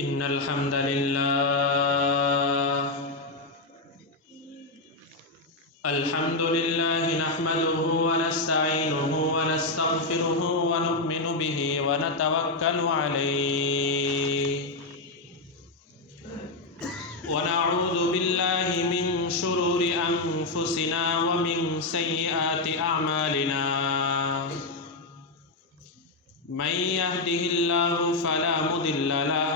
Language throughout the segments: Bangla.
إن الحمد لله نحمده ونستعينه ونستغفره ونؤمن به ونتوكل عليه ونعوذ بالله من شرور أنفسنا ومن سيئات أعمالنا من يهده الله فلا مضل له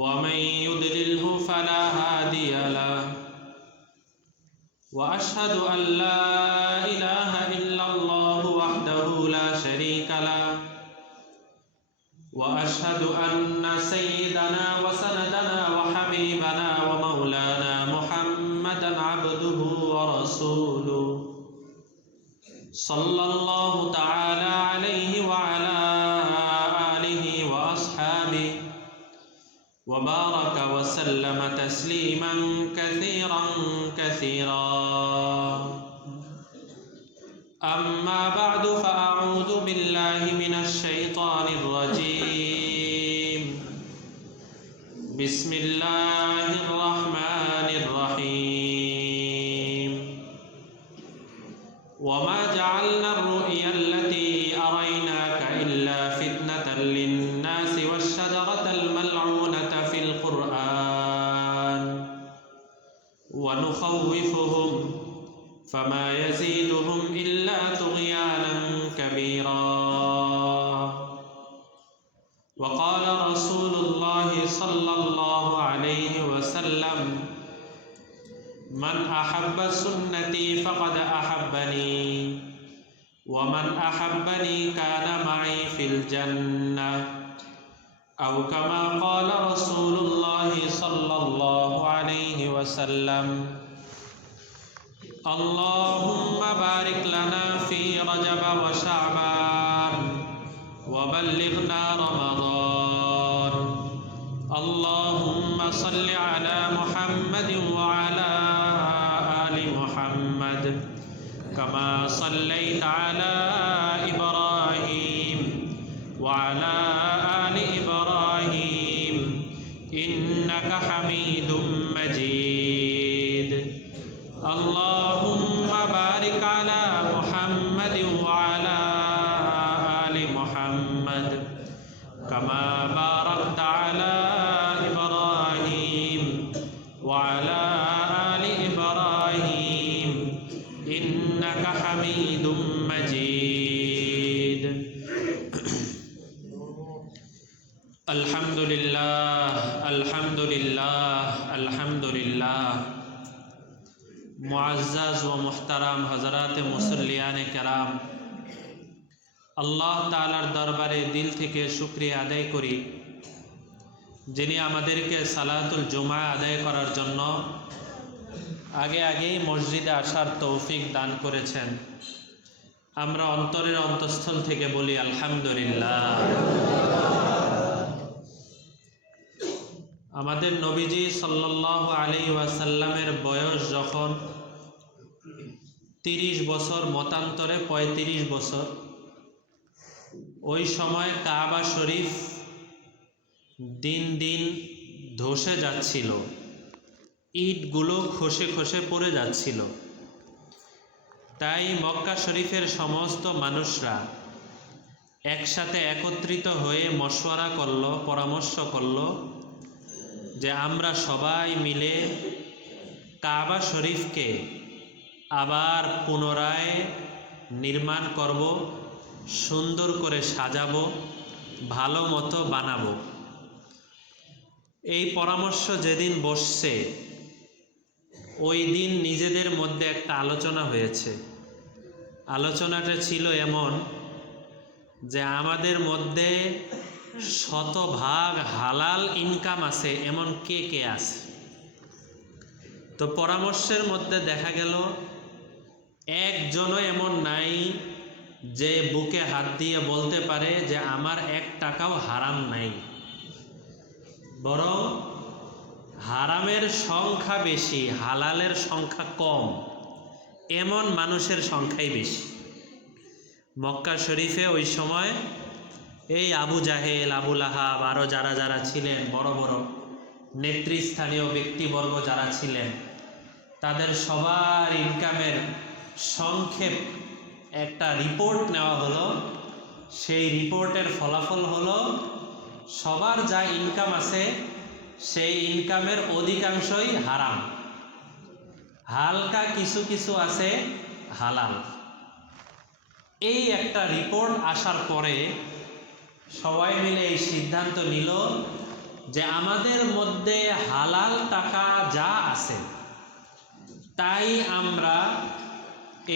ومن يضلله فلا هادي له وأشهد أن لا إله إلا الله وحده لا شريك له وأشهد أن سيدنا وسندنا وحبيبنا ومولانا محمدا عبده ورسوله صلى الله تعالى عليه وعلى آله وأصحابه وبارك وسلم تسليما كثيرا كثيرا أما بعد فأعوذ بالله من الشيطان الرجيم بسم الله الرحمن الرحيم وما جعلنا الرؤيا التي أريناك إلا فتنة للناس والشجرة الملعونة في القرآن ونخوفهم فما يزيدهم إلا طغيانا كبيرا وقال رسول الله صلى الله عليه وسلم من أحب سنتي فقد أحبني ومن أحبني كان معي في الجنة أو كما قال رسول الله صلى الله عليه وسلم اللهم بارك لنا في رجب وشعبان وبلغنا رمضان اللهم صل على محمد وعلى آل محمد كما صليت على إبراهيم وعلى آل إبراهيم إنك حميد مجيد اللهم بارك على محمد وعلى آل محمد كما باركت على إبراهيم وعلى آل إبراهيم إنك حميد مجيد الحمد لله الحمد لله الحمد لله मुअज़्ज़ज़ व मुहतरम हज़रात मुसल्लियान कराम আল্লাহ তাআলার দরবারে দিল থেকে শুকরিয়া আদায় করি যিনি আমাদেরকে সালাতুল জুমা আদায় করার জন্য আগেই মসজিদে আসার তৌফিক দান করেছেন। আমরা অন্তরের অন্তঃস্থল থেকে বলি আলহামদুলিল্লাহ। আমাদের নবীজি সাল্লাল্লাহু আলাইহি ওয়াসাল্লামের বয়স যখন 30 বছর, মতান্তরে 35 বছর, ওই সময় কাবা শরীফ দিন দিন ধসে যাচ্ছিল, ইটগুলো খসে খসে পড়ে যাচ্ছিল। তাই মক্কা শরীফের সমস্ত মানুষরা একসাথে একত্রিত হয়ে মশওয়ারা করলো, পরামর্শ করলো যে আমরা সবাই মিলে কাবা শরীফকে আবার পুনরায় নির্মাণ করব, সুন্দর করে সাজাবো, ভালো মতো বানাবো। এই পরামর্শ যেদিন বসছে ওই দিন নিজেদের মধ্যে একটা আলোচনা হয়েছে। আলোচনাটা ছিল এমন যে আমাদের মধ্যে 100% হালাল ইনকাম আছে এমন কে কে আছে। তো পরামর্শের মধ্যে দেখা গেল একজনও এমন নাই যে বুকে হাত দিয়ে বলতে পারে যে আমার 1 টাকাও হারাম নাই, বরং হারামের সংখ্যা বেশি, হালালের সংখ্যা কম, এমন মানুষের সংখ্যাই বেশি। মক্কা শরীফে ওই সময় এই আবু জাহেল, আবু লাহাব, আরও যারা যারা ছিলেন বড় বড় নেতৃস্থানীয় ব্যক্তিবর্গ যারা ছিলেন, তাদের সবার ইনকামের সংক্ষেপ একটা রিপোর্ট নেওয়া হলো। সেই রিপোর্টের ফলাফল হলো সবার যা ইনকাম আছে সেই ইনকামের অধিকাংশই হারাম, হালকা কিছু কিছু আছে হালাল। এই একটা রিপোর্ট আসার পরে সবাই মিলে এই সিদ্ধান্ত নিল যে আমাদের মধ্যে হালাল টাকা যা আছে তাই আমরা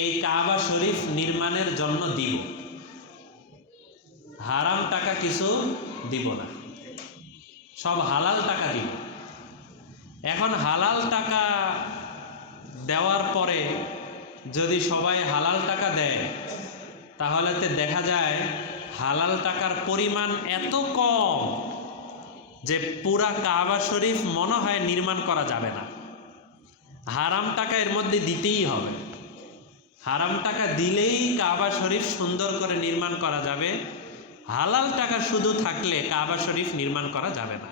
এই কাবা শরীফ নির্মাণের জন্য দিব, হারাম টাকা কিছু দিব না, সব হালাল টাকা দিব। এখন হালাল টাকা দেওয়ার পরে যদি সবাই হালাল টাকা দেয় তাহলে তো দেখা যায় হালাল টাকার পরিমাণ এত কম যে পুরা কাবা শরীফ মনে হয় নির্মাণ করা যাবে না। হারাম টাকা এর মধ্যে দিতেই হবে, হারাম টাকা দিলেই কাবা শরীফ সুন্দর করে নির্মাণ করা যাবে, হালাল টাকা শুধু থাকলে কাবা শরীফ নির্মাণ করা যাবে না।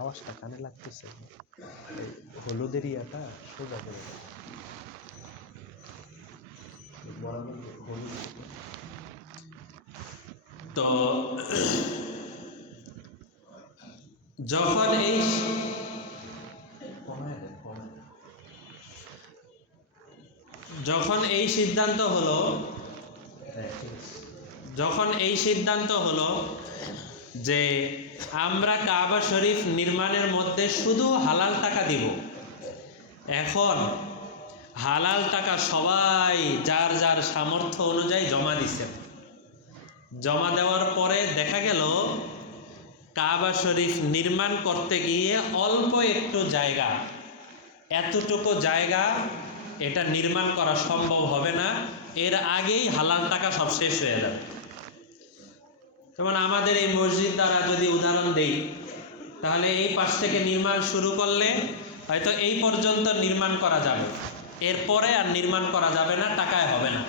আওয়াজটা কানে লাগতেছে, হলুদের ইয়াটা সোজা করে তো যখন এই সিদ্ধান্ত হলো, যে আমরা কাবা শরীফ নির্মাণের মধ্যে শুধু হালাল টাকা দিব, এখন হালাল টাকা সবাই যার যার সামর্থ্য অনুযায়ী জমা দিচ্ছেন। জমা দেওয়ার পরে দেখা গেল কাবা শরীফ নির্মাণ করতে গিয়ে অল্প একটু জায়গা, এতটুকু জায়গা এটা নির্মাণ করা সম্ভব হবে না, এর আগেই হালাল টাকা সব শেষ হয়ে যাবে। যেমন আমাদের এই মসজিদ দ্বারা যদি উদাহরণ দেই, তাহলে এই পাশ থেকে নির্মাণ শুরু করলে হয়তো এই পর্যন্ত নির্মাণ করা যাবে, এরপরে আর নির্মাণ করা যাবে না, টাকায় হবে না।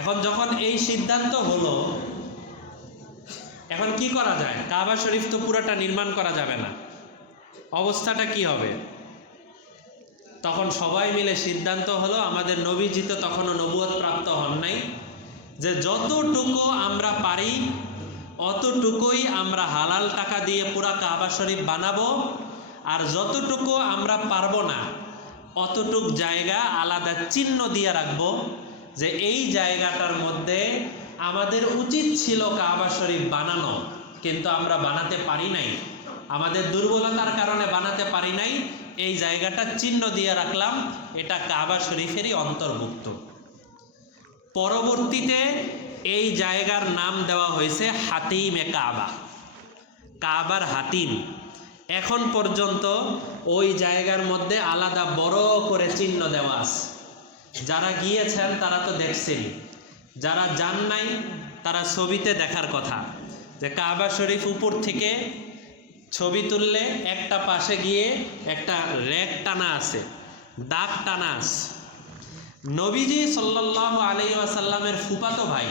এখন যখন এই সিদ্ধান্ত হলো, এখন কি করা যায়? কাবা শরীফ তো পুরোটা নির্মাণ করা যাবে না, অবস্থাটা কি হবে? তখন সবাই মিলে সিদ্ধান্ত হলো, আমাদের নবীজি তো তখনও নবুয়ত প্রাপ্ত হন নাই, যে যতটুকু আমরা পারি অতটুকুই আমরা হালাল টাকা দিয়ে পুরা কাবা শরীফ বানাবো, আর যতটুকু আমরা পারবো না অতটুক জায়গা আলাদা চিহ্ন দিয়ে রাখবো, যে এই জায়গাটার মধ্যে আমাদের উচিত ছিল কাবা শরীফ বানানো, কিন্তু আমরা বানাতে পারি নাই, আমাদের দুর্বলতার কারণে বানাতে পারি নাই, এই জায়গাটা চিহ্ন দিয়ে রাখলাম, এটা কাবা শরীফেরই অন্তর্ভুক্ত। পরবর্তীতে এই জায়গার নাম দেওয়া হয়েছে হাতিমে কাবা, কাবার হাতিম। এখন পর্যন্ত ওই জায়গার মধ্যে আলাদা বড় করে চিহ্ন দেওয়া আছে। যারা গিয়েছেন তারা তো দেখছেন, যারা যান নাই তারা ছবিতে দেখার কথা, যে কাবা শরীফ উপর থেকে ছবি তুললে একটা পাশে গিয়ে একটা রেক টানা আছে, দাগ টানা আছে। নবীজি সাল্লাল্লাহু আলাইহি ওয়াসাল্লামের ফুফাতো ভাই,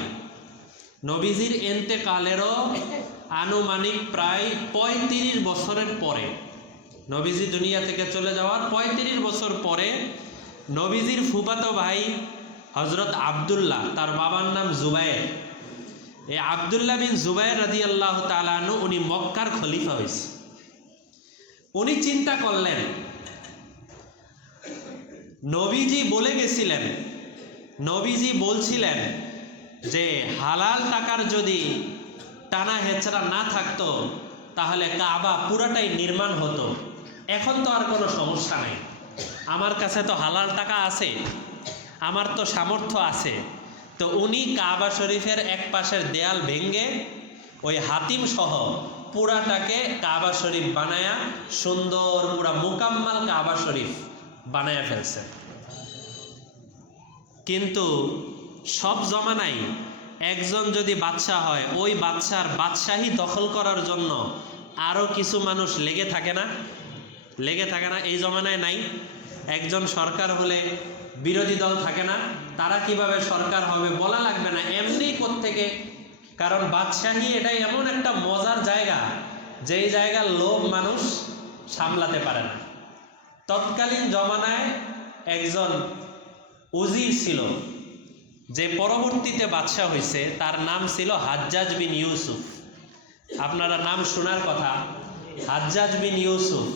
নবীজির এন্তেকালেরও আনুমানিক প্রায় ৩৫ বছরের পরে, নবীজি দুনিয়া থেকে চলে যাওয়ার ৩৫ বছর পরে নবীজির ফুফাতো ভাই হযরত আব্দুল্লাহ, তার বাবার নাম জুবায়ের, এই আব্দুল্লাহ বিন জুবায়ের রাদিয়াল্লাহু তাআলা আনহু, উনি মক্কার খলিফা হয়েছে। উনি চিন্তা করলেন, নবীজি বলে গেছিলেন, নবীজি বলছিলেন যে হালাল টাকার যদি টানা হেঁচড়া না থাকতো তাহলে কাবা পুরাটাই নির্মাণ হতো। এখন তো আর কোনো সমস্যা নাই, আমার কাছে তো হালাল টাকা আছে, আমার তো সামর্থ্য আছে। তো উনি কাবা শরীফের এক পাশের দেয়াল ভেঙে ওই হাতিম সহ পুরাটাকে কাবা শরীফ বানায়া সুন্দর পুরা মুকাম্মাল কাবা শরীফ বানায়া ফেলছে। কিন্তু সব জমানায় একজন যদি বাদশাহ হয়, ওই বাদশার বাদশাহী দখল করার জন্য আরও কিছু মানুষ লেগে থাকে না? লেগে থাকে না? এই জমানায় নাই? একজন সরকার হলে বিরোধী দল থাকে না, তারা কিভাবে সরকার হবে বলা লাগবে না, এমনি কোত্থেকে। কারণ বাদশাহী এটাই এমন একটা মজার জায়গা, যেই জায়গার লোভ মানুষ সামলাতে পারে না। তৎকালীন জমানায় একজন উজির ছিল, যে পরবর্তীতে বাদশাহ হয়েছে, তার নাম ছিল হাজ্জাজ বিন ইউসুফ। আপনারা নাম শোনার কথা, হাজ্জাজ বিন ইউসুফ।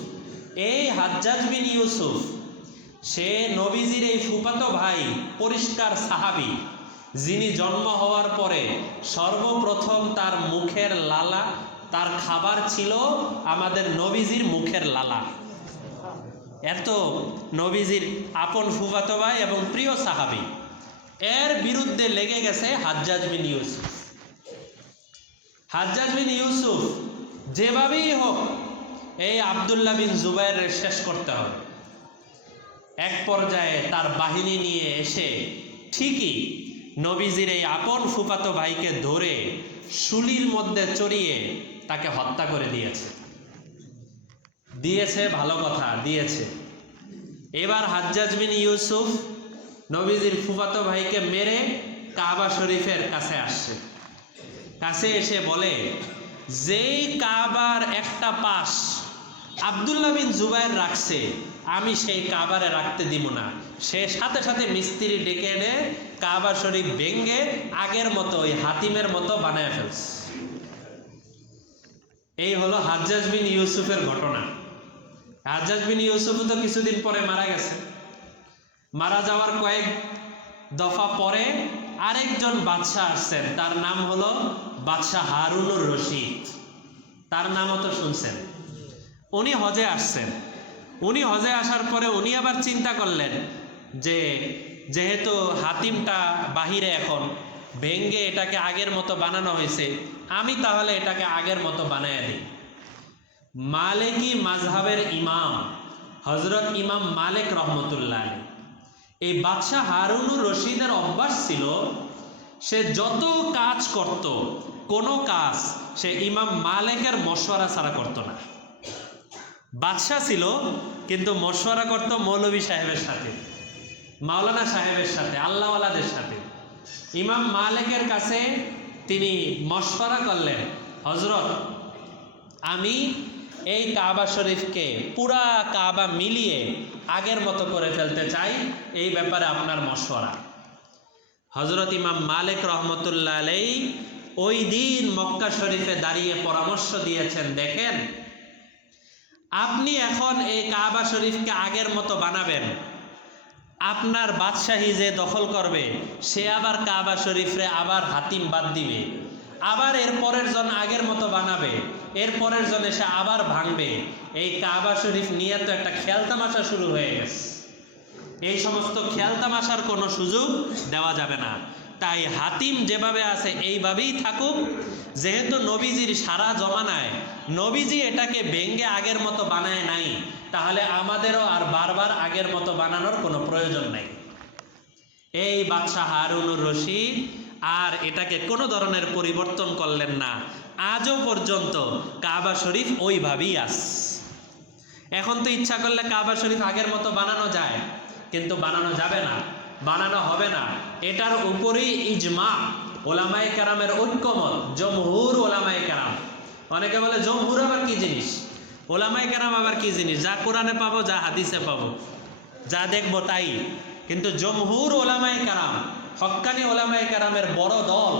এই হাজ্জাজ বিন ইউসুফ সে নবীজির এই ফুফাতো ভাই, পরিষ্কার সাহাবী, যিনি জন্ম হওয়ার পরে সর্বপ্রথম তার মুখের লালা, তার খাবার ছিল আমাদের নবীজির মুখের লালা। এত নবীজির আপন ফুফাতো ভাই এবং প্রিয় সাহাবী, এর বিরুদ্ধে লেগে গেছে হাজ্জাজ বিন ইউসুফ। হাজ্জাজ বিন ইউসুফ যেভাবেই হোক এই আব্দুল্লাহ বিন জুবাইরের শেষ করতে হবে। এক পর্যায়ে তার বাহিনী নিয়ে এসে ঠিকই নবীজির এই আপন ফুফাতো ভাইকে ধরে শুলির মধ্যে চড়িয়ে তাকে হত্যা করে দিয়েছে। ভালো কথা, দিয়েছে। এবার হাজ্জাজ বিন ইউসুফ নবীজির ফুফাতো ভাইকে মেরে কাবা শরীফের কাছে আসছে। কাছে এসে বলে, যেই কাবার একটা পাশ আব্দুল্লাহ বিন জুবাইর রাখছে, আমি সেই কাবারে রাখতে দিব না। সে সাথে সাথে মিস্ত্রি ডেকে এনে কাবা শরীফ ভেঙ্গে আগের মতো ওই হাতিমের মতো বানায় ফেলছে। এই হলো হাজ্জাজ বিন ইউসুফের ঘটনা। হাজ্জাজ বিন ইউসুফ তো কিছুদিন পরে মারা গেছে। মারা যাওয়ার কয়েক দফা পরে আরেকজন বাদশাহ আসছেন, তার নাম হলো বাদশাহ হারুনুর রশিদ। তার নামও তো শুনছেন। উনি হজে আসছেন। উনি হজে আসার পরে উনি আবার চিন্তা করলেন যে যেহেতু হাতিমটা বাহিরে এখন ভেঙ্গে এটাকে আগের মতো বানানো হয়েছে, আমি তাহলে এটাকে আগের মতো বানায় দিই। মালিকি মাযহাবের ইমাম হযরত ইমাম মালিক রহমতুল্লাহ, এই বাদশাহ হারুনুর রশিদের অভ্যাস ছিল, সে যত কাজ করত, কোনো কাজ সে ইমাম মালিকের মশওয়ারা ছাড়া করতো না। বাদশাহ ছিল কিন্তু মশওয়ারা করত মৌলভী সাহেবের সাথে, মাওলানা সাহেবের সাথে, আল্লাহওয়ালাদের সাথে। ইমাম মালিকের কাছে তিনি মশওয়ারা করলেন, হযরত আমি এই কাবা শরীফকে পুরা কাবা মিলিয়ে আগের মতো করে ফেলতে চাই, এই ব্যাপারে আপনার মশওয়ারা। হযরত ইমাম মালিক রহমতুল্লাহ আলাইহি ওই দিন মক্কা শরীফে দাঁড়িয়ে পরামর্শ দিয়েছেন, দেখেন আপনি এখন এই কাবা শরীফকে আগের মতো বানাবেন, আপনার বাদশাহী যে দখল করবে সে আবার কাবা শরীফে আবার হাতিম বাদ দিবে, আবার এর পরের জন আগের মতো বানাবে, এর পরের জন এসে আবার ভাঙবে। এই কাবা শরীফ নিয়ে তো একটা খেলতামাশা শুরু হয়ে গেছে। এই সমস্ত খেলতামাশার কোনো সুযোগ দেওয়া যাবে না। তাই হাতিম যেভাবে আছে এইভাবেই থাকুক। যেহেতু নবীজির সারা জমানায় নবীজি এটাকে ভেঙ্গে আগের মতো বানায় নাই, তাহলে আমাদেরও আর বারবার আগের মতো বানানোর কোনো প্রয়োজন নাই। এই বাদশাহ হারুনুর রশিদ আর এটাকে কোনো ধরনের পরিবর্তন করলেন না। আজও পর্যন্ত কাবা শরীফ ওইভাবেই আছে। এখন তো ইচ্ছা করলে কাবা শরীফ আগের মতো বানানো যায়, কিন্তু বানানো যাবে না, বানানো হবে না। এটার উপরেই ইজমা, ওলামায়ে কেরামের ঐক্যমত, জমহুর ওলামায়ে কেরাম। অনেকে বলে জমহুর আবার কি জিনিস, ওলামায়ে কেরাম আবার কি জিনিস? যা কোরআনে পাবো, যা হাদিসে পাবো, যা দেখবো তাই। কিন্তু জমহুর ওলামায়ে কেরাম, হক্কানি ওলামায়ে কেরামের বড় দল,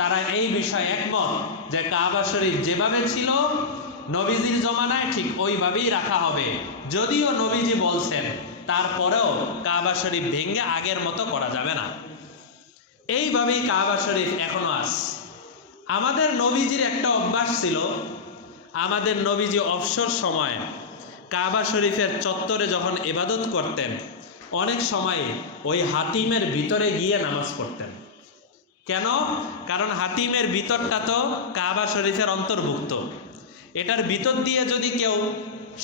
তারা এই বিষয়ে একমত যে কাবা শরীফ যেভাবে ছিল নবীজির জমানায় ঠিক ওইভাবেই রাখা হবে। যদিও নবীজি বলছেন, তারপরেও কাবা শরীফ ভেঙে আগের মতো করা যাবে না। এইভাবেই কাবা শরীফ এখনো আছে। আমাদের নবীজির একটা অভ্যাস ছিল, আমাদের নবীজি অবসর সময় কাবা শরীফের চত্বরে যখন ইবাদত করতেন, অনেক সময় ওই হাতিমের ভিতরে গিয়ে নামাজ পড়তেন। কেন? কারণ হাতিমের ভিতরটা তো কাবা শরীফের অন্তর্ভুক্ত। এটার ভিতর দিয়ে যদি কেউ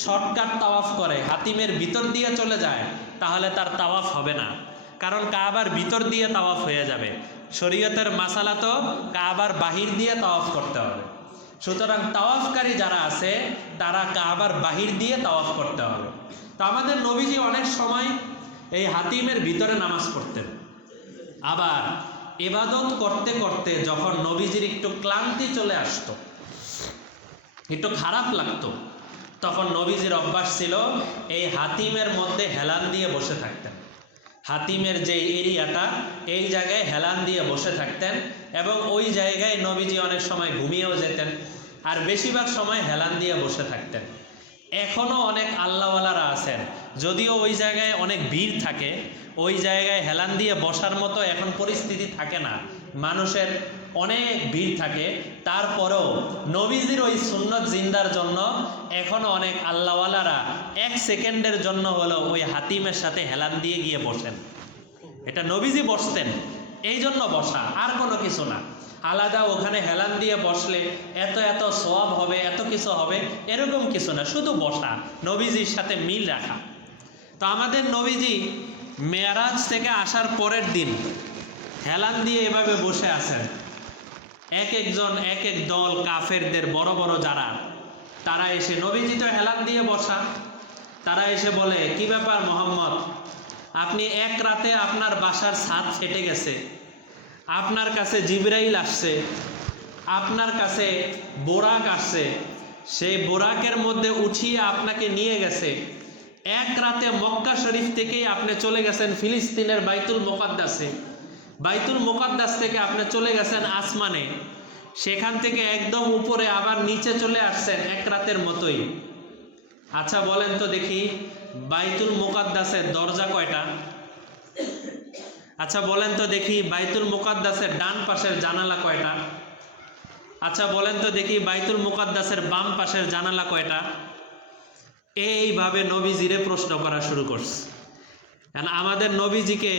শর্টকাট তাওয়াফ করে, হাতিমের ভিতর দিয়ে চলে যায়, তাহলে তার তাওয়াফ হবে না। কারণ কাবার ভিতর দিয়ে তাওয়াফ হয়ে যাবে। শরীয়তের মাসালা তো কাবার বাহির দিয়ে তাওয়াফ করতে হবে। সুতরাং তাওয়াফকারী যারা আছে তারা কাবার বাহির দিয়ে তাওয়াফ করতে হবে। তো আমাদের নবীজি অনেক সময় এই হাতিমের ভিতরে নামাজ পড়তেন। আবার ইবাদত করতে করতে যখন নবীজির একটু ক্লান্তি চলে আসতো, একটু খারাপ লাগতো, তখন নবীজির অভ্যাস ছিল এই হাতিমের মধ্যে হেলান দিয়ে বসে থাকতেন। হাতিমের যে এরিয়াটা, এই জায়গায় হেলান দিয়ে বসে থাকতেন এবং ওই জায়গায় নবীজি অনেক সময় ঘুমিয়েও যেতেন, আর বেশিরভাগ সময় হেলান দিয়ে বসে থাকতেন। এখনও অনেক আল্লাহওয়ালারা আছেন, যদিও ওই জায়গায় অনেক ভিড় থাকে, ওই জায়গায় হেলান দিয়ে বসার মতো এখন পরিস্থিতি থাকে না, মানুষের অনেক ভিড় থাকে, তারপরেও নবীজির ওই সুন্নত জিন্দার জন্য এখনও অনেক আল্লাহওয়ালারা 1 সেকেন্ডের জন্য হলেও ওই হাতিমের সাথে হেলান দিয়ে গিয়ে বসেন। এটা নবীজি বসতেন, এই জন্য বসা, আর কোনো কিছু না। আলাদা ওখানে হেলান দিয়ে বসলে এত এত সওয়াব হবে, এত কিছু হবে, এরকম কিছু না, শুধু বসা, নবীজির সাথে মিল রাখা। তো আমাদের নবীজি মেরাজ থেকে আসার পরের দিন হেলান দিয়ে এভাবে বসে আছেন। এক একজন এক এক দল কাফেরদের বড় বড় যারা, তারা এসে, নবীজি তো হেলান দিয়ে বসা, তারা এসে বলে, কি ব্যাপার মোহাম্মদ, আপনি এক রাতে আপনার বাসার ছাদ ফেটে গেছে, আপনার কাছে জিবরাইল আসছে, আপনার কাছে বোরাক আসছে, সেই বোরাকের মধ্যে উঠিয়ে আপনাকে নিয়ে গেছে, এক রাতে মক্কা শরীফ থেকেই আপনি চলে গেছেন ফিলিস্তিনের বাইতুল মুকাদ্দাসে, বাইতুল মুকাদ্দাস থেকে আপনি চলে গেছেন আসমানে, সেখান থেকে একদম উপরে আবার নিচে চলে আসছেন এক রাতের মতোই। আচ্ছা বলেন তো দেখি, বাইতুল মুকাদ্দাসের দরজা কয়টা? আচ্ছা বলেন তো দেখি, বাইতুল মুকাদ্দাসের ডান পাশের জানালা কয়টা? আচ্ছা বলেন তো দেখি, বাইতুল মুকাদ্দাসের বাম পাশের জানালা কয়টা? এইভাবে নবীজিরে প্রশ্ন করা শুরু করছে। আমাদের নবীজিকে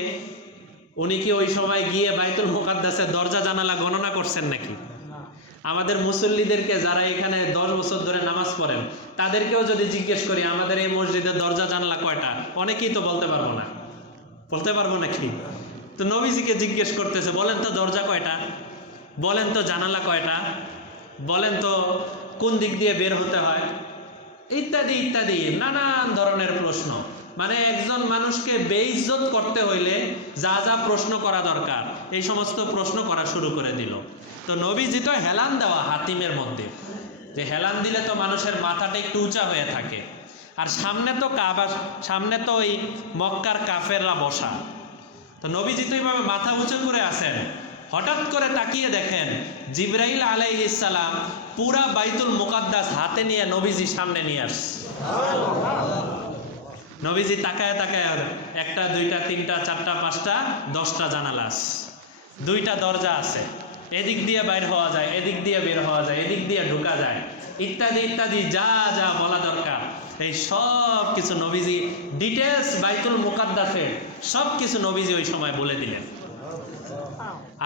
উনি কি ওই সময় গিয়ে বাইতুল মুকাদ্দাসের দরজা জানালা গণনা করছেন নাকি? আমাদের মুসল্লিদেরকে, যারা এখানে 10 বছর ধরে নামাজ পড়েন, তাদেরকেও যদি জিজ্ঞেস করি আমাদের এই মসজিদের দরজা জানালা কয়টা, অনেকেই তো বলতে পারবো না, বলতে পারবো নাকি? তো নবীজিকে জিজ্ঞেস করতেছে, বলেন তো দরজা কয়টা, বলেন তো জানালা কয়টা, বলেন তো কোন দিক দিয়ে বের হতে হয়, ইত্যাদি ইত্যাদি নানান ধরনের প্রশ্ন। মানে একজন মানুষকে বেইজ্জত করতে হইলে যা যা প্রশ্ন করা দরকার, এই সমস্ত প্রশ্ন করা শুরু করে দিল। তো নবীজি তো হেলান দেওয়া হাতিমের মধ্যে, যে হেলান দিলে তো মানুষের মাথাটা একটু উঁচা হয়ে থাকে, আর সামনে তো কাবা, সামনে তো ওই মক্কার কাফেররা বসা। তো নবীজি তো এইভাবে মাথা উঁচু করে আছেন, হঠাৎ করে তাকিয়ে দেখেন জিবরাইল আলাইহিস সালাম পুরা বাইতুল মুকাদ্দাস হাতে নিয়ে নবীজির সামনে নিয়ে আসছে। নবীজি তাকায় তাকায়, 1টা 2টা 3টা 4টা 5টা 10টা জানালা আছে, 2টা দরজা আছে, এদিক দিয়ে বাইর হওয়া যায়, এদিক দিয়ে বের হওয়া যায়, এদিক দিয়ে ঢোকা যায়, ইত্যাদি ইত্যাদি যা যা বলা দরকার এই সব কিছু নবীজি ডিটেলস বাইতুল মুকাদ্দাসের সব কিছু নবীজি ওই সময় বলে দিলেন।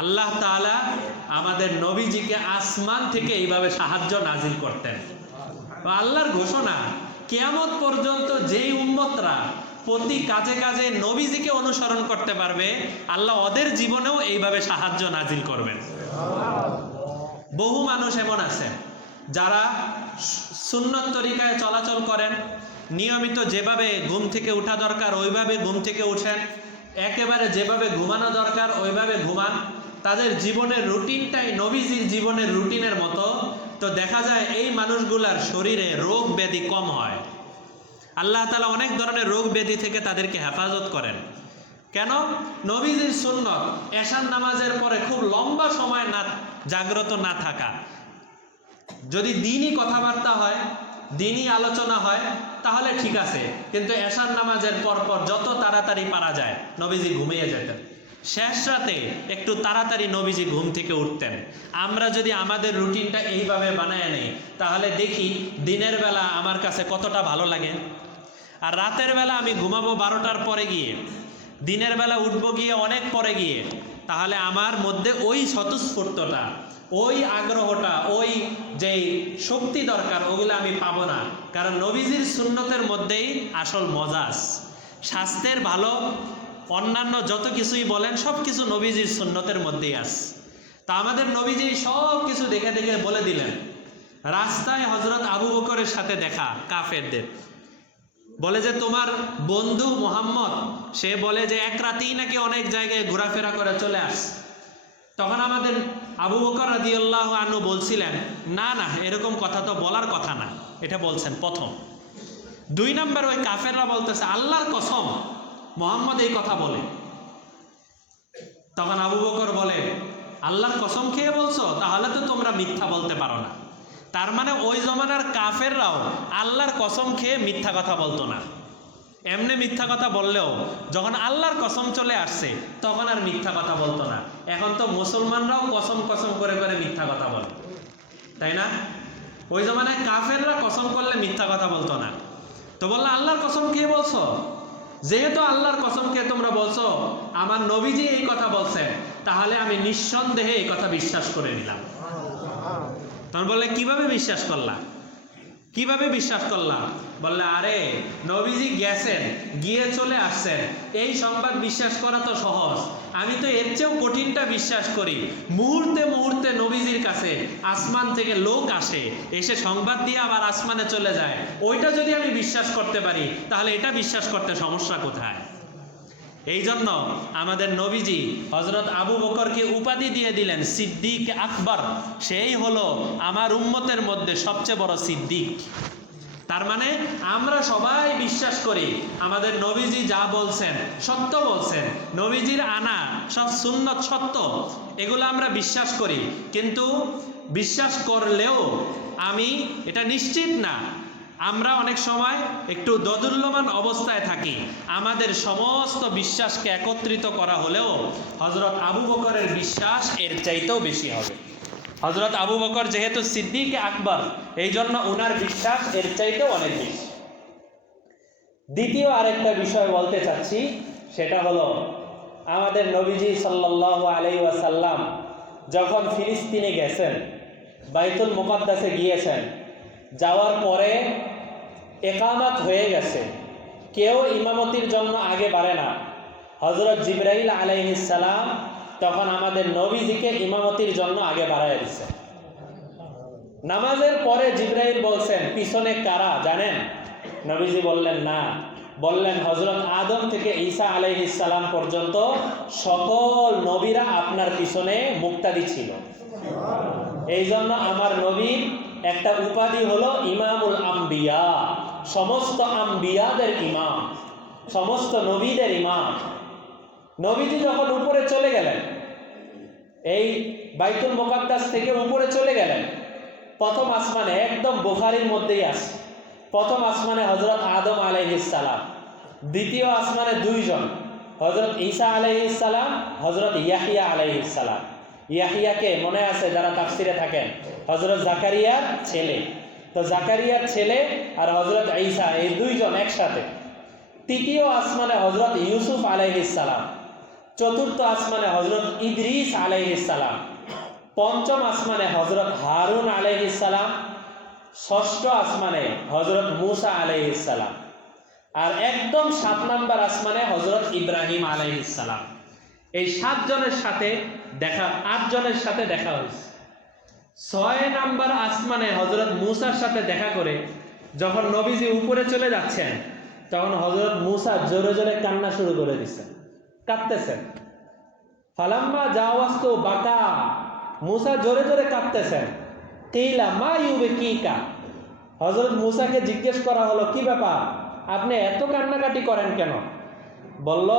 আল্লাহ তাআলা আমাদের নবীজিকে আসমান থেকে এইভাবে সাহায্য নাজিল করতেন। আল্লাহর ঘোষণা, কিয়ামত পর্যন্ত যেই উম্মতরা প্রতি কাজে কাজে নবীজিকে অনুসরণ করতে পারবে, আল্লাহ ওদের জীবনেও এইভাবে সাহায্য নাজিল করবেন। বহু মানুষ এমন আছে যারা সুন্নত তরিকায় চলাচল করেন, নিয়মিত যেভাবে ঘুম থেকে ওঠা দরকার ওইভাবে ঘুম থেকে উঠেন, একেবারে যেভাবে ঘুমানো দরকার ওইভাবে ঘুমান, তাদের জীবনের রুটিনটাই নবীজির জীবনের রুটিনের মতো। তো দেখা যায় এই মানুষগুলার শরীরে রোগ ব্যাধি কম হয়, আল্লাহ তাআলা অনেক ধরনের রোগ ব্যাধি থেকে তাদেরকে হেফাজত করেন। কেন? নবীজির সুন্নত এশার নামাজের পরে খুব লম্বা সময় না জাগ্রত না থাকা। যদি দিনই কথাবার্তা হয়, দিনই আলোচনা হয়, তাহলে ঠিক আছে, কিন্তু এশার নামাজের পরপর যত তাড়াতাড়ি পারা যায় নবীজি ঘুমিয়ে যেতেন। শেষ রাতে একটু তাড়াতাড়ি নবীজি ঘুম থেকে উঠতেন। আমরা যদি আমাদের রুটিনটা এইভাবে বানায় নেই, তাহলে দেখি দিনের বেলা আমার কাছে কতটা ভালো লাগে, আর রাতের বেলা আমি ঘুমাবো 12টার পরে গিয়ে, দিনের বেলা উঠবো গিয়ে অনেক পরে গিয়ে, তাহলে আমার মধ্যে ওই স্বতঃস্ফূর্ততা, ওই আগ্রহটা, ওই যেই শক্তি দরকার ওগুলো আমি পাবো না। কারণ নবীজির সুন্নতের মধ্যেই আসল মজা আছে। স্বাস্থ্যের ভালো অন্যান্য যত কিছুই বলেন সব কিছু নবীজির সুন্নতের মধ্যেই আছে। তা আমাদের নবীজি সব কিছু দেখে দেখে বলে দিলেন। রাস্তায় হযরত আবু বকরের সাথে দেখা কাফেরদের, বলে যে তোমার বন্ধু মোহাম্মদ সে বলে যে এক রাতেই নাকি অনেক জায়গায় ঘোরাফেরা করে চলে আসে। তখন আমাদের আবু বকর রাদিয়াল্লাহু আনহু বলছিলেন, না না, এরকম কথা তো বলার কথা না। এটা বলছেন প্রথম। 2 নম্বর, ওই কাফেররা বলতেছে আল্লাহর কসম মোহাম্মদ এই কথা বলে। তখন আবু বকর বলে, আল্লাহর কসম খেয়ে বলছো? তাহলে তো তোমরা মিথ্যা বলতে পারো না। তার মানে ওই জমানার কাফেররাও আল্লাহর কসম খেয়ে মিথ্যা কথা বলতো না। এমনি মিথ্যা কথা বললেও যখন আল্লাহর কসম চলে আসছে তখন আর মিথ্যা কথা বলতো না। এখন তো মুসলমানরাও কসম কসম করে করে মিথ্যা কথা বলে, তাই না? ওই জমানায় কাফেররা কসম করলে মিথ্যা কথা বলতো না। তো বললো আল্লাহর কসম খেয়ে বলছো? যেহেতু আল্লাহর কসম খেয়ে তোমরা বলছো আমার নবীজি এই কথা বলছেন, তাহলে আমি নিঃসন্দেহে এই কথা বিশ্বাস করে নিলাম। তখন বললে কিভাবে বিশ্বাস করলা? কিভাবে বিশ্বাস করলাম? বললে আরে নবীজি গেছেন, গিয়ে চলে আসছেন, এই সংবাদ বিশ্বাস করা তো সহজ। আমি তো এর চেয়েও কঠিনটা বিশ্বাস করি। মুহূর্তে মুহূর্তে নবীজির কাছে আসমান থেকে লোক আসে, এসে সংবাদ দিয়ে আবার আসমানে চলে যায়। ওইটা যদি আমি বিশ্বাস করতে পারি তাহলে এটা বিশ্বাস করতে সমস্যা কোথায়? এই জন্য আমাদের নবীজি হযরত আবু বকরকে উপাধি দিয়ে দিলেন সিদ্দিক আকবর। সেই হলো আমার উম্মতের মধ্যে সবচেয়ে বড় সিদ্দিক। তার মানে আমরা সবাই বিশ্বাস করি আমাদের নবীজি যা বলছেন সত্য বলছেন, নবীজির আনা সব সুন্নত সত্য, এগুলো আমরা বিশ্বাস করি। কিন্তু বিশ্বাস করলেও আমি এটা নিশ্চিত না। আমরা অনেক সময় একটু দোদুল্যমান অবস্থায় থাকি। আমাদের সমস্ত বিশ্বাসকে একত্রিত করা হলেও হযরত আবু বকরের বিশ্বাস এর চাইতেও বেশি হবে। হযরত আবু বকর যেহেতু সিদ্দিক আকবর, এই জন্য ওনার বিশ্বাস এর চাইতেও অনেক বেশি। দ্বিতীয় আরেকটা বিষয় বলতে চাচ্ছি, সেটা হলো আমাদের নবীজি সাল্লাল্লাহু আলাইহি ওয়াসাল্লাম যখন ফিলিস্তিনে গেছেন, বাইতুল মুকাদ্দাসে গিয়েছেন, যাওয়ার পরে একামাত হয়ে গেছে, কেউ ইমামতির জন্য আগে বাড়ে না। হযরত জিবরাইল আলাইহিস সালাম তখন আমাদের নবীজিকে ইমামতির জন্য আগে বাড়ায় দিচ্ছে। নামাজের পরে জিবরাইল বলছেন পিছনে কারা জানেন? নবীজি বললেন না। বললেন হযরত আদম থেকে ঈসা আলাইহিস সালাম পর্যন্ত সকল নবীরা আপনার পিছনে মুক্তাদি ছিল। এই জন্য আমার নবীর একটা উপাধি হলো ইমামুল আম্বিয়া, সমস্ত আম্বিয়াদের ইমাম, সমস্ত নবীদের ইমাম। নবীজি যখন উপরে চলে গেলেন, এই বাইতুল মুকাদ্দাস থেকে উপরে চলে গেলেন, প্রথম আসমানে একদম বুখারীর মধ্যেই আছে, প্রথম আসমানে হযরত আদম আলাইহিস সালাম, দ্বিতীয় আসমানে 2 জন, হযরত ঈসা আলাইহিস সালাম, হযরত ইয়াহইয়া আলাইহিস সালাম। ইয়াহইয়াকে মনে আছে যারা তাফসিরে থাকেন, হযরত জাকারিয়ার ছেলে। তো জাকারিয়ার ছেলে আর হযরত ঈসা এই 2 জন একসাথে। তৃতীয় আসমানে হযরত ইউসুফ আলাইহিস সালাম, চতুর্থ আসমানে হযরত ইদ্রিস আলাইহিস সালাম, পঞ্চম আসমানে হযরত হারুন আলাইহিস সালাম, ষষ্ঠ আসমানে হযরত মুসা আলাইহিস সালাম, আর একদম 7 নম্বর আসমানে হযরত ইব্রাহিম আলাইহিস সালাম। এই 7 জনের সাথে দেখা, 8 জনের সাথে দেখা হয়েছে। 6 নম্বর আসমানে হযরত মুসার সাথে দেখা করে যখন নবীজি উপরে চলে যাচ্ছেন, তখন হযরত মুসা জোরে জোরে কান্না শুরু করে দিচ্ছেন, কাঁদতেছেন। ফালাম্মা জাওয়াজতু বাকা, মুসা জোরে জোরে কাঁদতেছেন। কিলা মা ইউবিকিকা, হযরত মুসাকে জিজ্ঞেস করা হলো কি ব্যাপার, আপনি এত কান্নাকাটি করেন কেন? বলল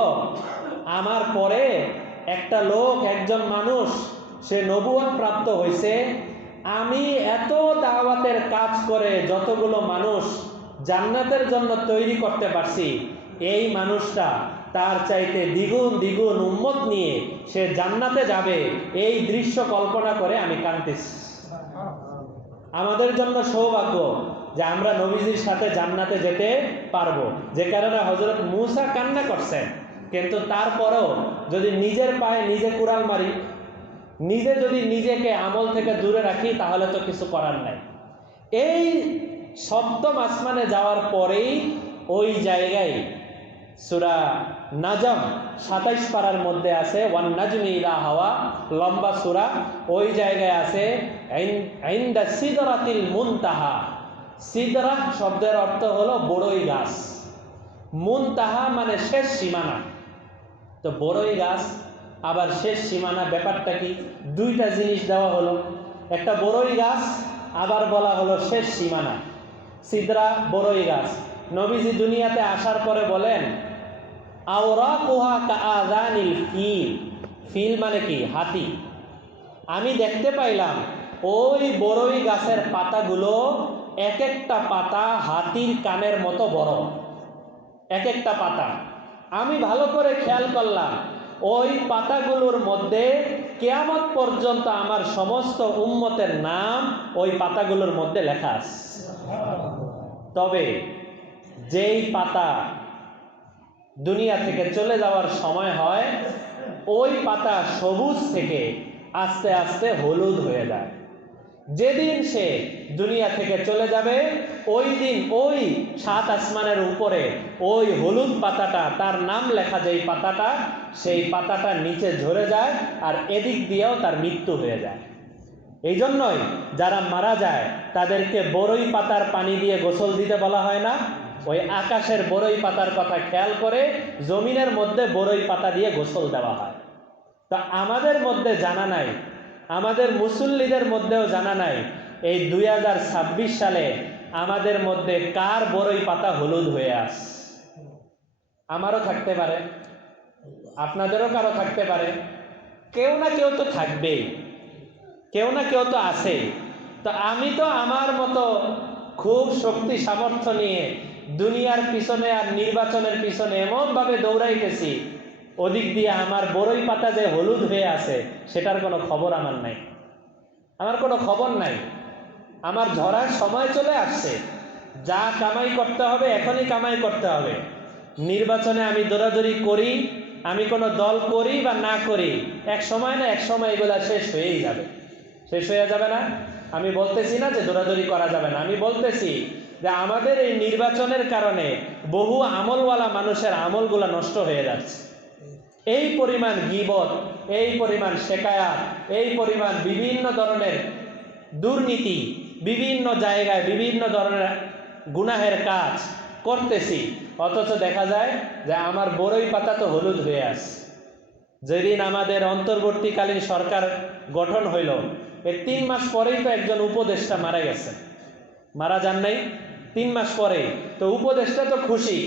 আমার পরে একটা লোক, একজন মানুষ, সে নবুয়ত প্রাপ্ত হয়েছে। আমি এত দাওয়াতের কাজ করে যতগুলো মানুষ জান্নাতের জন্য তৈরি করতে পারছি, এই মানুষটা তার চাইতে দ্বিগুণ দ্বিগুণ উম্মত নিয়ে সে জান্নাতে যাবে, এই দৃশ্য কল্পনা করে আমি কাঁদতেছি। আমাদের জন্য সৌভাগ্য যে আমরা নবীজির সাথে জান্নাতে যেতে পারবো, যে কারণে হযরত মুসা কান্না করছেন। কিন্তু তারপরেও যদি নিজের পায়ে নিজে কুড়াল মারি, নিজে যদি নিজেকে আমল থেকে দূরে রাখি, তাহলে তো কিছু করার নাই। এই সপ্তম আসমানে যাওয়ার পরেই ওই জায়গায় সূরা নাজম 27 পারার মধ্যে আছে, ওয়ান নাজমি ইযা হাওয়া, লম্বা সূরা। ওই জায়গায় আছে ইনদা সিদরাতিল মুনতাহা। সিদরা শব্দের অর্থ হলো বড়ই গাছ। মুনতাহা মানে শেষ সীমানা। তো বড়ই গাছ আবার শেষ সীমানা, ব্যাপারটা কি? দুইটা জিনিস দেওয়া হলো, একটা বড়ই গাছ আবার বলা হলো শেষ সীমানা। সিদরা বড়ই গাছ, নবীজি দুনিয়াতে আসার পরে বলেন আওরাকুহা কাআযানিল ফিল। ফিল মানে কি? হাতি। আমি দেখতে পাইলাম ওই বড়ই গাছের পাতাগুলো এক একটা পাতা হাতির কানের মতো বড়, এক একটা পাতা। আমি ভালো করে খেয়াল করলাম ওই পাতাগুলোর মধ্যে কিয়ামত পর্যন্ত আমার সমস্ত উম্মতের নাম ওই পাতাগুলোর মধ্যে লেখা আছে। তবে যেই পাতা দুনিয়া থেকে চলে যাওয়ার সময় হয়, ওই পাতা সবুজ থেকে আস্তে আস্তে হলুদ হয়ে যায়। যেদিন সে দুনিয়া থেকে চলে যাবে ওই দিন ওই 7 আসমানের উপরে ওই হলুদ পাতাটা, তার নাম লেখা যেই পাতাটা, সেই পাতাটা নিচে ঝরে যায় আর এদিক দিয়েও তার মৃত্যু হয়ে যায়। এই জন্যই যারা মারা যায় তাদেরকে বড়ই পাতার পানি দিয়ে গোসল দিতে বলা হয় না? ওই আকাশের বড়ই পাতার কথা খেয়াল করে জমিনের মধ্যে বড়ই পাতা দিয়ে গোসল দেওয়া হয়। তা আমাদের মধ্যে জানা নাই, আমাদের মুসল্লিদের মধ্যেও জানা নাই এই 2026 সালে আমাদের মধ্যে কার বড়ই পাতা হলুদ হয়ে আস। আমারও থাকতে পারে, আপনাদেরও কারো থাকতে পারে, কেউ না কেউ তো থাকবেই, কেউ না কেউ তো আছে। তো আমি তো আমার মতো খুব শক্তি সামর্থ্য নিয়ে দুনিয়ার পিছনে আর নির্বাচনের পিছনে এমনভাবে দৌড়াইতেছি, ওদিক দিয়ে আমার বড়ই পাতা যে হলুদ হয়ে আছে সেটার কোনো খবর আমার নাই, আমার কোনো খবর নাই। আমার ঝরার সময় চলে আসছে, যা কামাই করতে হবে এখনই কামাই করতে হবে। নির্বাচনে আমি দৌড়াদৌড়ি করি, আমি কোনো দল করি বা না করি, এক সময় না এক সময় এগুলা শেষ হয়েই যাবে। শেষ হয়ে যাবে না? আমি বলতেছি না যে দৌড়াদৌড়ি করা যাবে না, আমি বলতেছি যে আমাদের এই নির্বাচনের কারণে বহু আমলওয়ালা মানুষের আমলগুলা নষ্ট হয়ে যাচ্ছে। এই পরিমাণ গীবত, এই পরিমাণ শেকায়াত, এই পরিমাণ বিভিন্ন ধরনের দুর্নীতি, বিভিন্ন জায়গায় বিভিন্ন ধরনের গুনাহের কাজ করতেছি, অথচ দেখা যায় যে আমার বড়ই পাতা তো হলুদ হয়ে আসে। যেদিন আমাদের অন্তর্বর্তীকালীন সরকার গঠন হইল, এর 3 মাস পরেই তো একজন উপদেষ্টা মারা গেছে, মারা যান নাই? 3 মাস পরে তো উপদেষ্টা তো খুশি,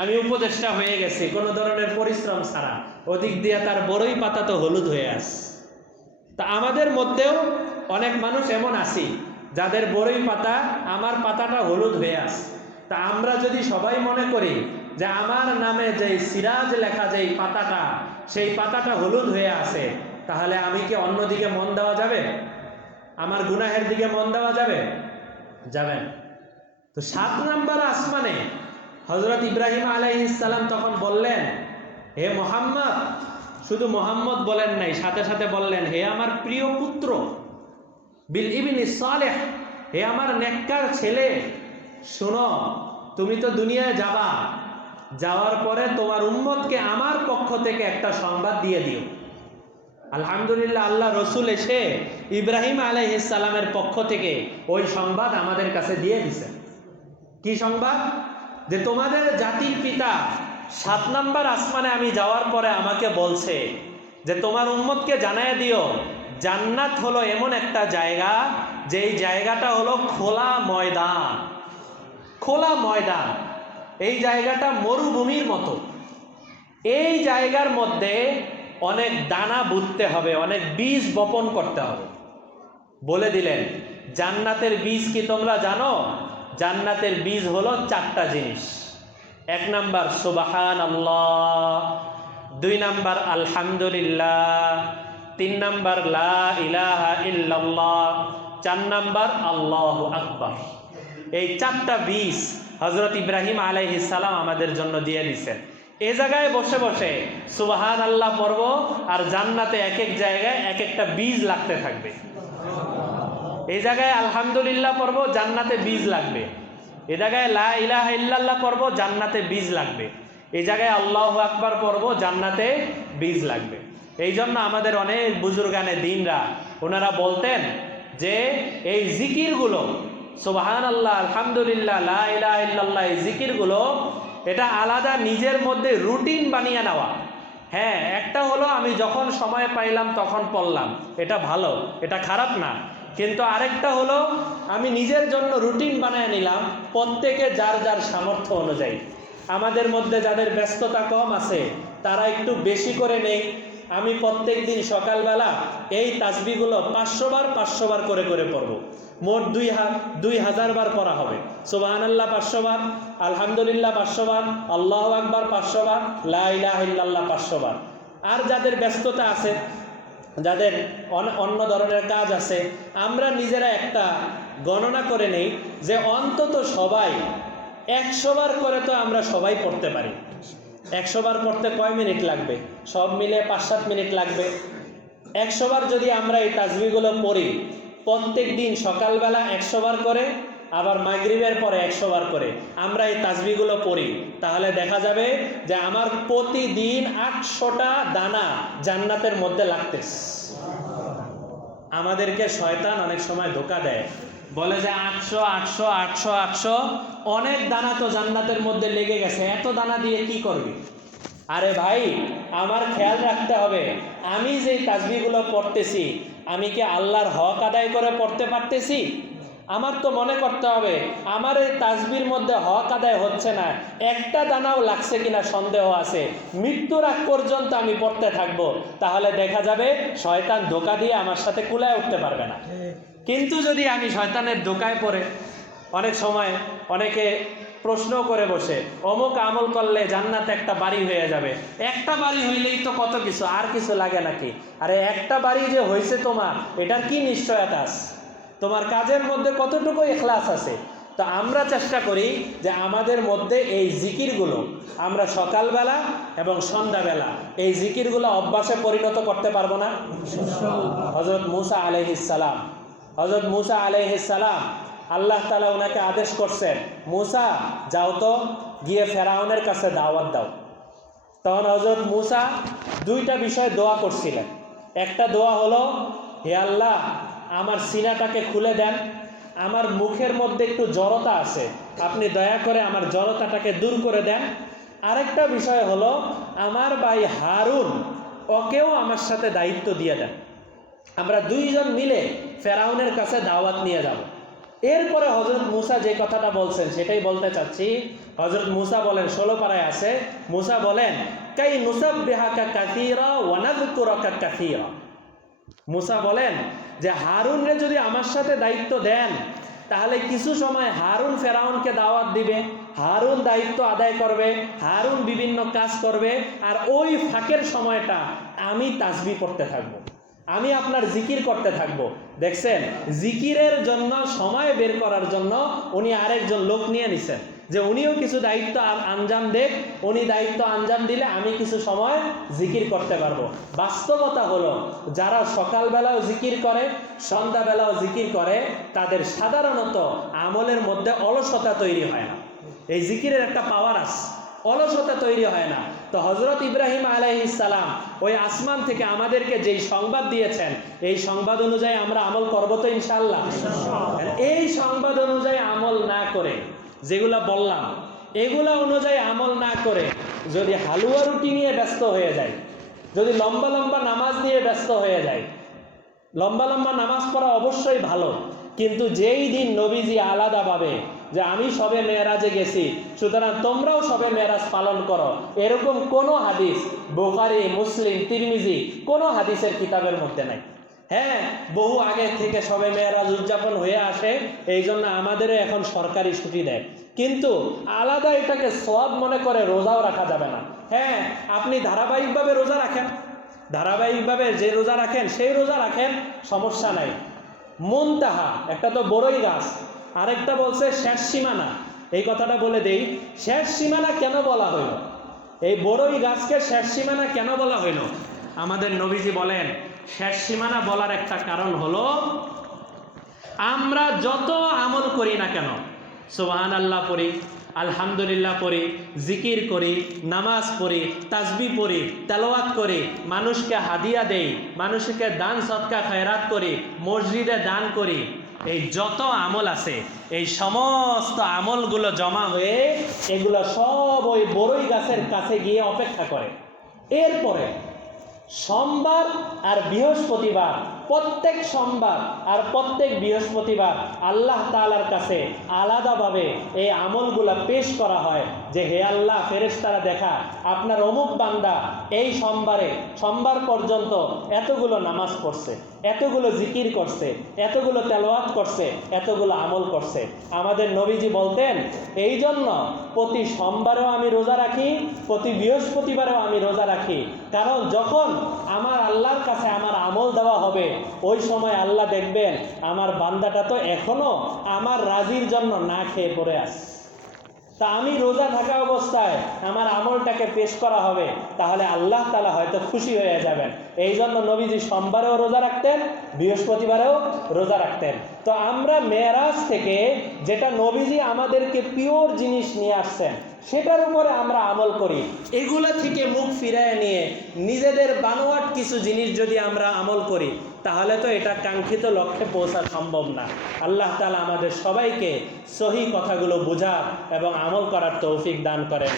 আমি উপদেষ্টা হয়ে গেছি কোনো ধরনের পরিশ্রম ছাড়া, ওদিক দিয়ে তার বড়ই পাতা তো হলুদ হয়ে আস। তা আমাদের মধ্যেও অনেক মানুষ এমন আছি যাদের বড়ই পাতা, আমার পাতাটা হলুদ হয়ে আস। তা আমরা যদি সবাই মনে করি যে আমার নামে যেই সিরাজ লেখা যেই পাতাটা, সেই পাতাটা হলুদ হয়ে আছে, তাহলে আমি কি অন্যদিকে মন দেওয়া যাবে? আমার গুনাহের দিকে মন দেওয়া যাবে? যাবে না। তো 7 নাম্বার আসমানে হযরত ইব্রাহিম আলাইহিস সালাম তখন বললেন, হে মুহাম্মদ, শুধু মুহাম্মদ বলেন নাই, সাথে সাথে বললেন হে আমার প্রিয় পুত্র, বিল ইবনি সালেহ, হে আমার নেককার ছেলে, শোনো, তুমি তো দুনিয়ায় যাবা, যাওয়ার পরে তোমার উম্মতকে আমার পক্ষ থেকে একটা সংবাদ দিয়ে দিও। আলহামদুলিল্লাহ, আল্লাহ রসুল এসে ইব্রাহিম আলাইহিস সালামের পক্ষ থেকে ওই সংবাদ আমাদের কাছে দিয়ে দিছে। কি সংবাদ? যে তোমাদের জাতির পিতা 7 নাম্বার আসমানে আমি যাওয়ার পরে আমাকে বলছে যে তোমার উম্মতকে জানায় দিও, জান্নাত হলো এমন একটা জায়গা, যেই জায়গাটা হলো খোলা ময়দান। খোলা ময়দান, এই জায়গাটা মরুভূমির মতো। এই জায়গার মধ্যে অনেক দানা বুনতে হবে, অনেক বীজ বপন করতে হবে। বলে দিলেন জান্নাতের বীজ কি তোমরা জানো? জান্নাতের বীজ হলো 4টা জিনিস। 1 নাম্বার সুবহানাল্লাহ, 2 নাম্বার আলহামদুলিল্লাহ, 3 নাম্বার লা ইলাহা ইল্লাল্লাহ, 4 নাম্বার আল্লাহু আকবার। এই 4টা বীজ হযরত ইব্রাহিম আলাইহিস সালাম আমাদের জন্য দিয়ে দিয়েছেন। এই জায়গায় বসে বসে সুবহানাল্লাহ পড়ব, আর জান্নাতে এক এক জায়গায় এক একটা বীজ লাগতে থাকবে। এই জায়গায় আলহামদুলিল্লাহ পড়ব, জান্নাতে বীজ লাগবে। এই জায়গায় লা ইলাহা ইল্লাল্লাহ পড়ব, জান্নাতে বীজ লাগবে। এই জায়গায় আল্লাহু আকবার পড়ব, জান্নাতে বীজ লাগবে। এই জন্য আমাদের অনেক বুজুর্গানে দ্বীনরা ওনারা বলতেন যে এই জিকিরগুলো সুবহানাল্লাহ, আলহামদুলিল্লাহ, লা ইলাহা ইল্লাল্লাহ, এই জিকিরগুলো এটা আলাদা নিজের মধ্যে রুটিন বানিয়ে নেওয়া। হ্যাঁ, একটা হলো আমি যখন সময় পাইলাম তখন পড়লাম, এটা ভালো, এটা খারাপ না। কিন্তু আরেকটা হলো আমি নিজের জন্য রুটিন বানিয়ে নিলাম, প্রত্যেকে যার যার সামর্থ্য অনুযায়ী। আমাদের মধ্যে যাদের ব্যস্ততা কম আছে তারা একটু বেশি করে নেই। আমি প্রত্যেক দিন সকালবেলা এই তাসবিহগুলো 500 বার 500 বার করে করে পড়ব। মোট 2000 বার পড়া হবে। সুবহানাল্লাহ 500 বার, আলহামদুলিল্লাহ 500 বার, আল্লাহু আকবার 500 বার, লা ইলাহা ইল্লাল্লাহ 500 বার। আর যাদের ব্যস্ততা আছে, যাদের অন্য ধরনের কাজ আছে, আমরা নিজেরা একটা গণনা করে নেই যে অন্তত সবাই 100 বার করে তো আমরা সবাই পড়তে পারি। 100 বার পড়তে কয় মিনিট লাগবে? সব মিলে 5-7 মিনিট লাগবে। 100 বার যদি আমরা এই তাসবিহগুলো পড়ি, প্রত্যেক দিন সকালবেলা 100 বার করে, আবার মাগরিবের পরে 100 বার করে আমরা এই তাসবিহগুলো পড়ি, তাহলে দেখা যাবে যে আমার প্রতিদিন 800টা দানা জান্নাতের মধ্যে লাগতেছে। আমাদেরকে শয়তান অনেক সময় ধোঁকা দেয়, বলে যে 800 800 800 800 অনেক দানা তো জান্নাতের মধ্যে লেগে গেছে, এত দানা দিয়ে কি করবি? আরে ভাই, আমার খেয়াল রাখতে হবে আমি যেই তাসবিহগুলো পড়তেছি আমি কি আল্লাহর হক আদায় করে পড়তে পারতেছি? আমার তো মনে করতে হবে আমার এই তাসবির মধ্যে হক আদায় হচ্ছে না, একটা দানাও লাগছে কিনা সন্দেহ আছে, মৃত্যুর আগ পর্যন্ত আমি পড়তে থাকবো, তাহলে দেখা যাবে শয়তান ধোঁকা দিয়ে আমার সাথে কুলায় উঠতে পারবে না। কিন্তু যদি আমি শয়তানের ধোঁকায় পড়ে, অনেক সময় অনেকে প্রশ্ন করে বসে অমুক আমল করলে জান্নাতে একটা বাড়ি হয়ে যাবে। একটা বাড়ি হইলেই তো কত কিছু, আর কিছু লাগে নাকি? আরে একটা বাড়ি যে হয়েছে তোমার, এটার কি নিশ্চয়তা আছে? তোমার কাজের মধ্যে কতটুকু ইখলাস আছে? তো আমরা চেষ্টা করি যে আমাদের মধ্যে এই জিকিরগুলো আমরা সকালবেলা এবং সন্ধ্যাবেলা এই জিকিরগুলো অভ্যাসে পরিণত করতে পারবো না? হযরত মুসা আলাইহিস সালাম, হযরত মুসা আলাইহিস সালাম, আল্লাহ তাআলা ওনাকে আদেশ করছেন, মুসা যাও তো গিয়ে ফেরাউনের কাছে দাওয়াত দাও। তখন হযরত মুসা দুইটা বিষয়ে দোয়া করছিলেন। একটা দোয়া হলো, হে আল্লাহ, আমার সিনাটাকে খুলে দেন, আমার মুখের মধ্যে একটু জড়তা আছে, আপনি দয়া করে আমার জড়তাটাকে দূর করে দেন। আরেকটা বিষয় হলো, আমার ভাই হারুন, ওকেও আমার সাথে দায়িত্ব দিয়ে দেন, আমরা দুইজন মিলে ফেরাউনের কাছে দাওয়াত নিয়ে যাব। এরপরে হযরত মুসা যে কথাটা বলছেন সেটাই বলতে চাচ্ছি। হযরত মুসা বলেন, 16 পারায় আছে, মুসা বলেন, কাই নুসাব্বিহাকা কাসীরা ওয়া নাযকুরুকা কাসীরা। মুসা বলেন যে হারুনরে যদি আমার সাথে দায়িত্ব দেন, তাহলে কিছু সময় হারুন ফেরাউনকে দাওয়াত দিবে, হারুন দায়িত্ব আদায় করবে, হারুন বিভিন্ন কাজ করবে, আর ওই ফাঁকের সময়টা আমি তাসবিহ পড়তে থাকবো, আমি আপনার জিকির করতে থাকবো। দেখছেন, জিকিরের জন্য সময় বের করার জন্য উনি আরেকজন লোক নিয়ে নিছেন, যে উনিও কিছু দায়িত্ব আঞ্জাম দেখ, উনি দায়িত্ব আঞ্জাম দিলে আমি কিছু সময় জিকির করতে পারবো। বাস্তবতা হলো, যারা সকালবেলাও জিকির করে সন্ধ্যাবেলাও জিকির করে, তাদের সাধারণত আমলের মধ্যে অলসতা তৈরি হয় না। এই জিকিরের একটা পাওয়ার আছে, অলসতা তৈরি হয় না। তো হযরত ইব্রাহিম আলাইহিস সালাম ওই আসমান থেকে আমাদেরকে যেই সংবাদ দিয়েছেন, এই সংবাদ অনুযায়ী আমরা আমল করবো তো ইনশাআল্লাহ? এই সংবাদ অনুযায়ী আমল না করে, যেগুলা বললাম এগুলা অনুযায়ী আমল না করে যদি হালুয়া রুটি নিয়ে ব্যস্ত হয়ে যায়, যদি লম্বা লম্বা নামাজ নিয়ে ব্যস্ত হয়ে যায়, লম্বা লম্বা নামাজ পড়া অবশ্যই ভালো, কিন্তু যেই দিন নবীজি আলাদাভাবে যে আমি সবে মেরাজে গেছি সুতরাং তোমরাও সবে মেরাজ পালন করো, এরকম কোনো হাদিস বুখারী, মুসলিম, তিরমিজি কোনো হাদিসের কিতাবের মধ্যে নাই। হ্যাঁ, বহু আগে থেকে সবে মেরাজ উদযাপন হয়ে আসে, এই জন্য আমাদেরও এখন সরকারি ছুটি দেয়, কিন্তু আলাদা এটাকে সওয়াব মনে করে রোজাও রাখা যাবে না। হ্যাঁ, আপনি ধারাবাহিকভাবে রোজা রাখেন, ধারাবাহিকভাবে যে রোজা রাখেন সেই রোজা রাখেন, সমস্যা নাই। মুনতাহা একটা তো বড়ই গাছ, আরেকটা বলছে শেষ সীমানা। এই কথাটা বলে দেই, শেষ সীমানা কেন বলা হইল? এই বড়ই গাছকে শেষ সীমানা কেন বলা হইল? আমাদের নবীজি বলেন, শেষ সীমানা বলার একটা কারণ হলো, আমরা যত আমল করি না কেন, সুবহানাল্লাহ পড়ি, আলহামদুলিল্লাহ পড়ি, জিকির করি, নামাজ পড়ি, তাসবিহ পড়ি, তেলাওয়াত করি, মানুষকে হাদিয়া দেই, মানুষকে দান সদকা খয়রাত করি, মসজিদে দান করি, এই যত আমল আছে এই সমস্ত আমলগুলো জমা হয়ে এগুলো সব ওই বড়ই গাছের কাছে গিয়ে অপেক্ষা করে। এরপরে সোমবার আর বৃহস্পতিবার, প্রত্যেক সোমবার আর প্রত্যেক বৃহস্পতিবার আল্লাহ তাআলার কাছে আলাদাভাবে এই আমলগুলা পেশ করা হয় যে হে আল্লাহ, ফেরেশতারা দেখা আপনার অমুক বান্দা এই সোমবার পর্যন্ত এতগুলো নামাজ পড়ছে, এতগুলো জিকির করছে, এতগুলো তেলাওয়াত করছে, এতগুলো আমল করছে। আমাদের নবীজি বলতেন এই জন্য প্রতি সোমবারেও আমি রোজা রাখি, প্রতি বৃহস্পতিবারেও আমি রোজা রাখি, কারণ যখন আমার আল্লাহর কাছে আমার আমল দেওয়া হবে ওই সময় আল্লাহ দেখবেন আমার বান্দাটা তো এখনো আমার রাজির জন্য না খেয়ে পড়ে আছে, তা আমি রোজা থাকা অবস্থায় আমার আমলটাকে পেশ করা হবে, তাহলে আল্লাহ তাআলা হয়তো খুশি হয়ে যাবেন। এই জন্য নবীজি সোমবারেও রোজা রাখতেন, বৃহস্পতিবারেও রোজা রাখতেন। তো আমরা মেরাজ থেকে যেটা নবীজি আমাদেরকে পিওর জিনিস নিয়ে আসছেন সেটার উপরে আমরা আমল করি। এগুলা থেকে মুখ ফিরায় নিয়ে নিজেদের বানোয়াট কিছু জিনিস যদি আমরা আমল করি তাহলে তো এটা কাঙ্ক্ষিত লক্ষ্যে পৌঁছা সম্ভব না। আল্লাহ তাআলা আমাদের সবাইকে সহি কথাগুলো বোঝার এবং আমল করার তৌফিক দান করেন।